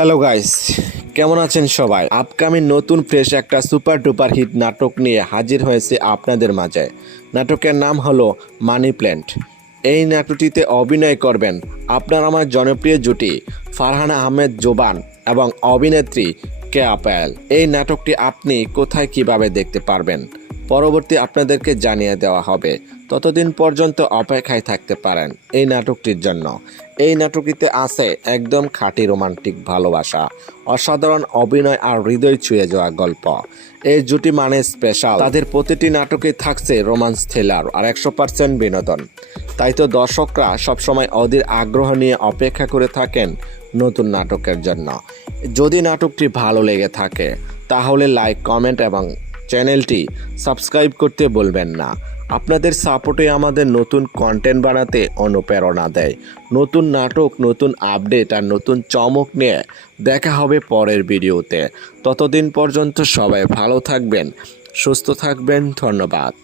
Hello guys, কেমন আছেন সবাই? আপকামিং নতুন ফ্রেশ একটা সুপার ডুপার হিট নাটক নিয়ে হাজির হয়েছে আপনাদের মাঝে। নাটকের নাম হলো মানি প্ল্যান্ট। এই নাটকটিতে অভিনয় করবেন আপনার আমার জনপ্রিয় জুটি ফারহানা আহমেদ জোবান এবং অভিনেত্রী কে আপেল এই নাটকটি আপনি কোথায় কীভাবে দেখতে পারবেন? পরবর্তী আপনাদেরকে জানিয়ে দেওয়া হবে। ততদিন পর্যন্ত অপেক্ষায় থাকতে পারেন এই নাটকটির জন্য। এই নাটকটিতে আছে একদম খাঁটি রোমান্টিক ভালোবাসা, অসাধারণ অভিনয় আর হৃদয় ছুঁয়ে যাওয়া গল্প। এই জুটি মানে স্পেশাল তাদের প্রতিটি নাটকে থাকছে রোমান্স থ্রিলার আর একশো পার্সেন্ট বিনোদন। তাই তো দর্শকরা সবসময় অধীর আগ্রহ নিয়ে অপেক্ষা করে থাকেন নতুন নাটকের জন্য। যদি নাটকটি ভালো লেগে থাকে, তাহলে লাইক কমেন্ট এবং চ্যানেলটি সাবস্ক্রাইব করতে বলবেন না। আপনাদের সাপোর্টে আমাদের নতুন কন্টেন্ট বানাতে অনুপ্রেরণা দেয়। নতুন নাটক, নতুন আপডেট আর নতুন চমক নিয়ে দেখা হবে পরের ভিডিওতে। ততদিন পর্যন্ত সবাই ভালো থাকবেন, সুস্থ থাকবেন, ধন্যবাদ।